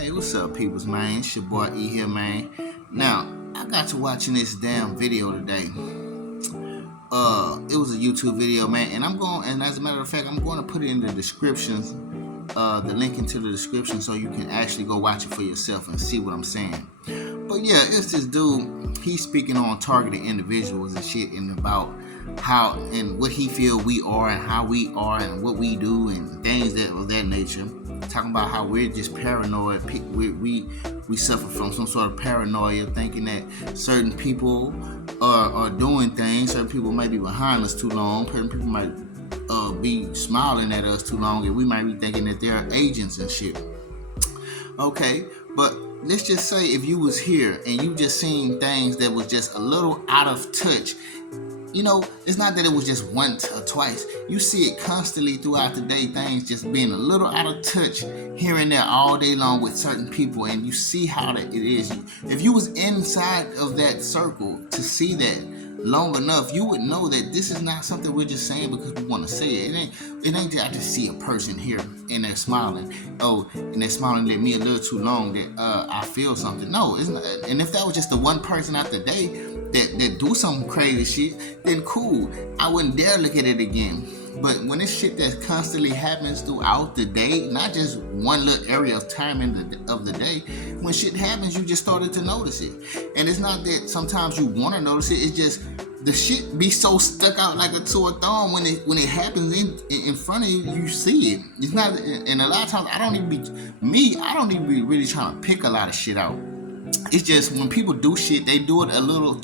Hey, what's up, peoples, man? It's your boy E here, man. Now, I got to watching this damn video today. It was a YouTube video, man, and as a matter of fact, I'm going to put it in the description, the link into the description, so you can actually go watch it for yourself and see what I'm saying. But yeah, it's this dude. He's speaking on targeted individuals and shit, and about how and what he feel we are and how we are and what we do and things that of that nature. Talking about how we're just paranoid. We suffer from some sort of paranoia, thinking that certain people are doing things. Certain people might be behind us too long. Certain people might be smiling at us too long, and we might be thinking that they're agents and shit. Okay, but let's just say if you was here and you just seen things that was just a little out of touch. You know, it's not that it was just once or twice. You see it constantly throughout the day, things just being a little out of touch here and there all day long with certain people, and you see how that it is. If you was inside of that circle to see that long enough, you would know that this is not something we're just saying because we want to say it. It ain't that I just see a person here and they're smiling. Oh, and they're smiling at me a little too long that I feel something. No, it's not. And if that was just the one person out the day that do some crazy shit, then cool. I wouldn't dare look at it again. But when it's shit that constantly happens throughout the day, not just one little area of time of the day, when shit happens, you just started to notice it. And it's not that sometimes you want to notice it. It's just the shit be so stuck out like a sore thumb when it happens in front of you. You see it. It's not. And a lot of times I don't even be really trying to pick a lot of shit out. It's just when people do shit, they do it a little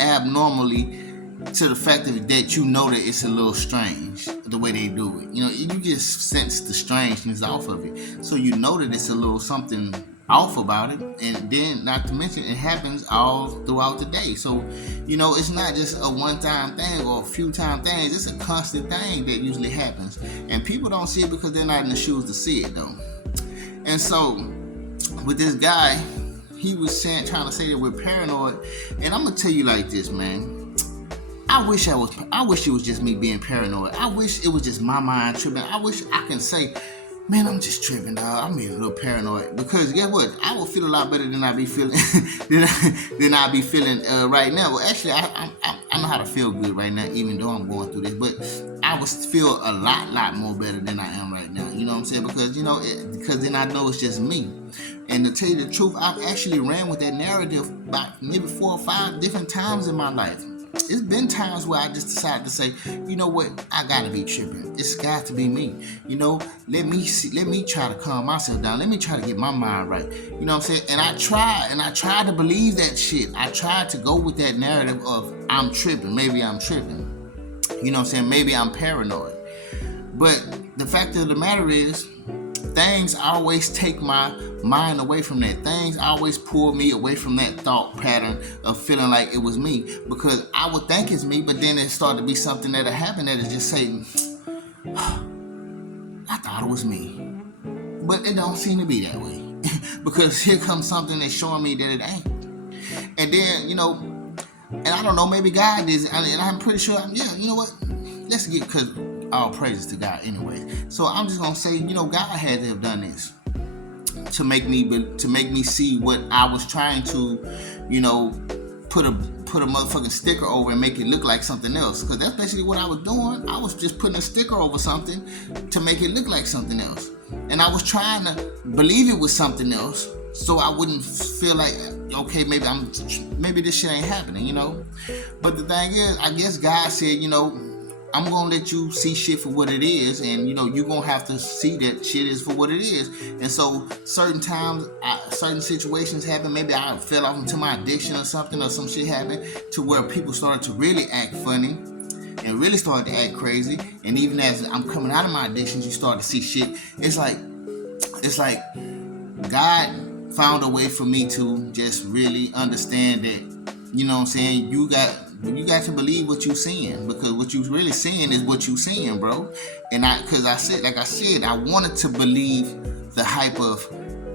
abnormally, to the fact that you know that it's a little strange the way they do it. You know, you just sense the strangeness off of it, so you know that it's a little something off about it. And then, not to mention, it happens all throughout the day. So, you know, it's not just a one-time thing or a few-time things. It's a constant thing that usually happens, and people don't see it because they're not in the shoes to see it, though. And so, with this guy, he was trying to say that we're paranoid, and I'm gonna tell you like this, man. I wish it was just me being paranoid. I wish it was just my mind tripping. I wish I can say, man, I'm just tripping, dog. I'm being a little paranoid. Because guess what? I will feel a lot better than I be feeling than I be feeling right now. Well, actually, I know how to feel good right now, even though I'm going through this. But I would feel a lot more better than I am right now. You know what I'm saying? Because because then I know it's just me. And to tell you the truth, I've actually ran with that narrative about maybe 4 or 5 different times in my life. It's been times where I just decided to say, you know what, I gotta be tripping. It's got to be me. You know, let me try to calm myself down. Let me try to get my mind right. You know what I'm saying? And I tried to believe that shit. I tried to go with that narrative of I'm tripping. Maybe I'm tripping. You know what I'm saying? Maybe I'm paranoid. But the fact of the matter is, things always take my mind away from that. Things always pull me away from that thought pattern of feeling like it was me, because I would think it's me, but then it started to be something that'll happen that is just saying, I thought it was me, but it don't seem to be that way. Because here comes something that's showing me that it ain't. And then, and I don't know, maybe God is, and I'm pretty sure, you know what, let's get, because all praises to God anyway. So I'm just gonna say, God had to have done this to make me see what I was trying to, put a motherfucking sticker over and make it look like something else. Because that's basically what I was doing. I was just putting a sticker over something to make it look like something else. And I was trying to believe it was something else, so I wouldn't feel like, okay, maybe this shit ain't happening, But the thing is, I guess God said, I'm going to let you see shit for what it is, and you're going to have to see that shit is for what it is. And so certain times, certain situations happen. Maybe I fell off into my addiction or something, or some shit happened to where people started to really act funny and really started to act crazy. And even as I'm coming out of my addictions, you start to see shit. It's like God found a way for me to just really understand that, you know what I'm saying, you got to believe what you're seeing, because what you're really seeing is what you're seeing, bro. And I said, I wanted to believe the hype of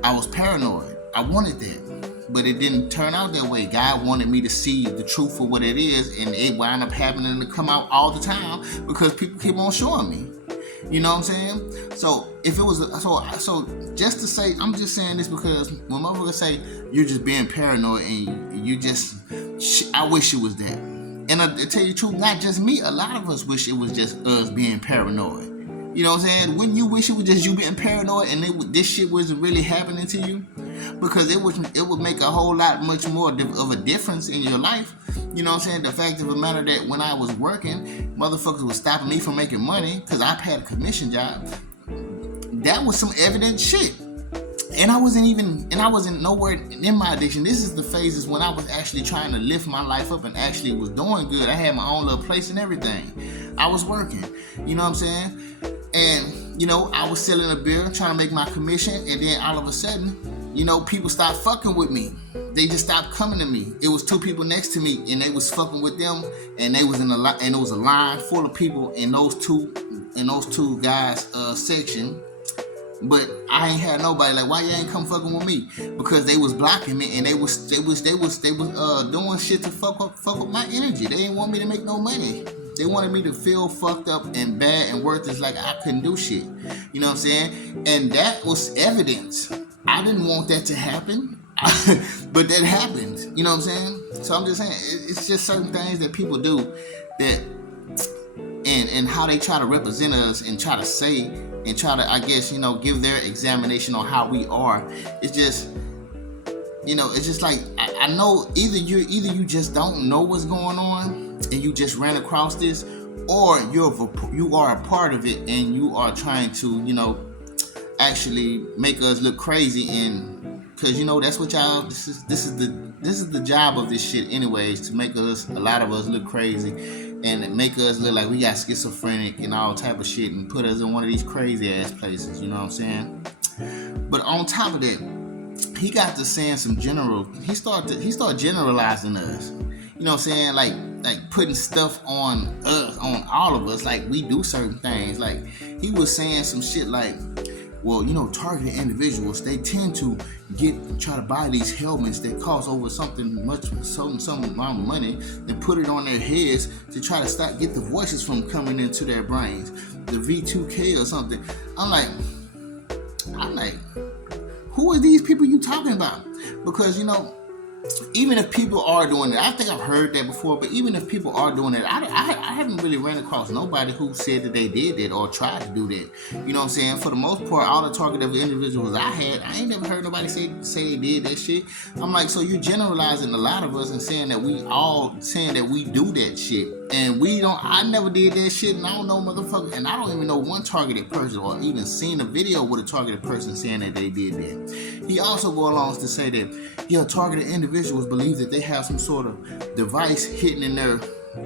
I was paranoid. I wanted that, but it didn't turn out that way. God wanted me to see the truth for what it is, and it wound up happening to come out all the time because people keep on showing me. You know what I'm saying? So if it was so just to say, I'm just saying this because when motherfuckers say you're just being paranoid and you just, I wish it was that. And to tell you the truth, not just me, a lot of us wish it was just us being paranoid. You know what I'm saying? Wouldn't you wish it was just you being paranoid and this shit wasn't really happening to you? Because it would make a whole lot much more of a difference in your life. You know what I'm saying? The fact of the matter that when I was working, motherfuckers was stopping me from making money because I had a commission job. That was some evident shit. And I wasn't nowhere in my addiction. This is the phases when I was actually trying to lift my life up and actually was doing good. I had my own little place and everything. I was working. You know what I'm saying? And, you know, I was selling a beer, trying to make my commission, and then all of a sudden, you know, people stopped fucking with me. They just stopped coming to me. It was two people next to me, and they was fucking with them, and they was and it was a line full of people in those two guys section. But I ain't had nobody like, why you ain't come fucking with me? Because they was blocking me, and they was doing shit to fuck up my energy. They didn't want me to make no money. They wanted me to feel fucked up and bad and worthless, like I couldn't do shit. You know what I'm saying? And that was evidence. I didn't want that to happen, but that happened. You know what I'm saying? So I'm just saying, it's just certain things that people do that, and how they try to represent us and try to say and try to, I guess, you know, give their examination on how we are. It's just, you know, it's just like, I know either you just don't know what's going on and you just ran across this, or you are a part of it and you are trying to, you know, actually make us look crazy. And because, you know, that's what y'all, this is the job of this shit anyways, to make a lot of us look crazy and make us look like we got schizophrenic and all type of shit and put us in one of these crazy ass places. You know what I'm saying? But on top of that, he got to saying some he started generalizing us. You know what I'm saying? Like putting stuff on us, on all of us, like we do certain things. Like he was saying some shit like, well, you know, targeted individuals, they tend to try to buy these helmets that cost over some amount of money and put it on their heads to try to get the voices from coming into their brains. The V2K or something. I'm like, who are these people you talking about? Because, you know, even if people are doing it, I think I've heard that before, but even if people are doing it, I haven't really ran across nobody who said that they did that or tried to do that. You know what I'm saying? For the most part, all the targeted individuals I ain't never heard nobody say they did that shit. I'm like, so you're generalizing a lot of us and saying that we do that shit. And I never did that shit, and I don't know motherfucker, and I don't even know one targeted person or even seen a video with a targeted person saying that they did that. He also goes along to say that, targeted individuals believe that they have some sort of device hidden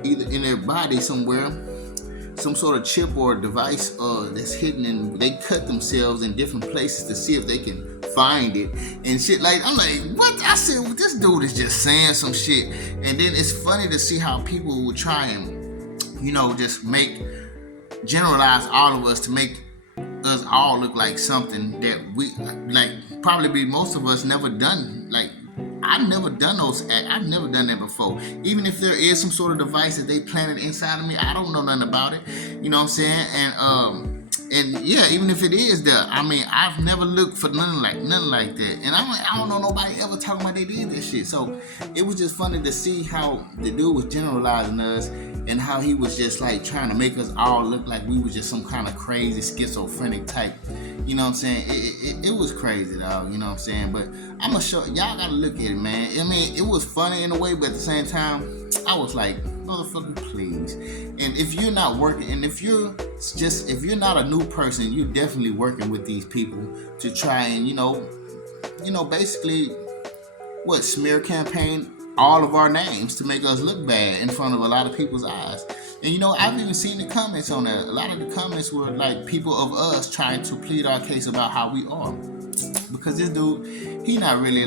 either in their body somewhere, some sort of chip or device that's hidden, and they cut themselves in different places to see if they can find it and shit. Like, I'm like, what? I said, well, this dude is just saying some shit. And then it's funny to see how people would try and, you know, just generalize all of us to make us all look like something that we, like, probably most of us never done. Like, I've never done I've never done that before. Even if there is some sort of device that they planted inside of me, I don't know nothing about it. You know what I'm saying? And yeah, even if it is there, I mean, I've never looked for nothing like that. And I don't know nobody ever talking about they did this shit. So it was just funny to see how the dude was generalizing us and how he was just like trying to make us all look like we was just some kind of crazy schizophrenic type. You know what I'm saying? It was crazy, dog. You know what I'm saying? But I'm gonna show y'all, gotta look at it, man. I mean, it was funny in a way, but at the same time, I was like, motherfucker, please. And if you're not working, and if you're not a new person, you're definitely working with these people to try and, you know, basically smear campaign all of our names to make us look bad in front of a lot of people's eyes. And, you know, I've even seen the comments on that. A lot of the comments were like people of us trying to plead our case about how we are. Because this dude, he not really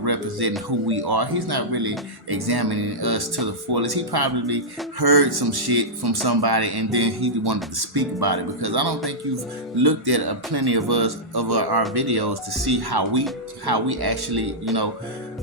representing who we are. He's not really examining us to the fullest. He probably heard some shit from somebody and then he wanted to speak about it. Because I don't think you've looked at plenty of our videos to see how we actually, you know,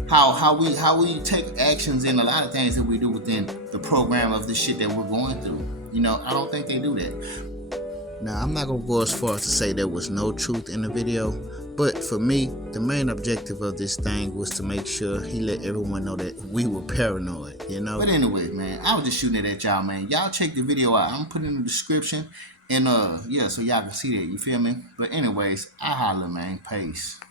how we take actions in a lot of things that we do within the program of the shit that we're going through. You know, I don't think they do that. Now, I'm not going to go as far as to say there was no truth in the video, but for me, the main objective of this thing was to make sure he let everyone know that we were paranoid, you know? But anyway, man, I was just shooting it at y'all, man. Y'all check the video out. I'm going to put it in the description. And, yeah, so y'all can see that. You feel me? But anyways, I holler, man. Peace.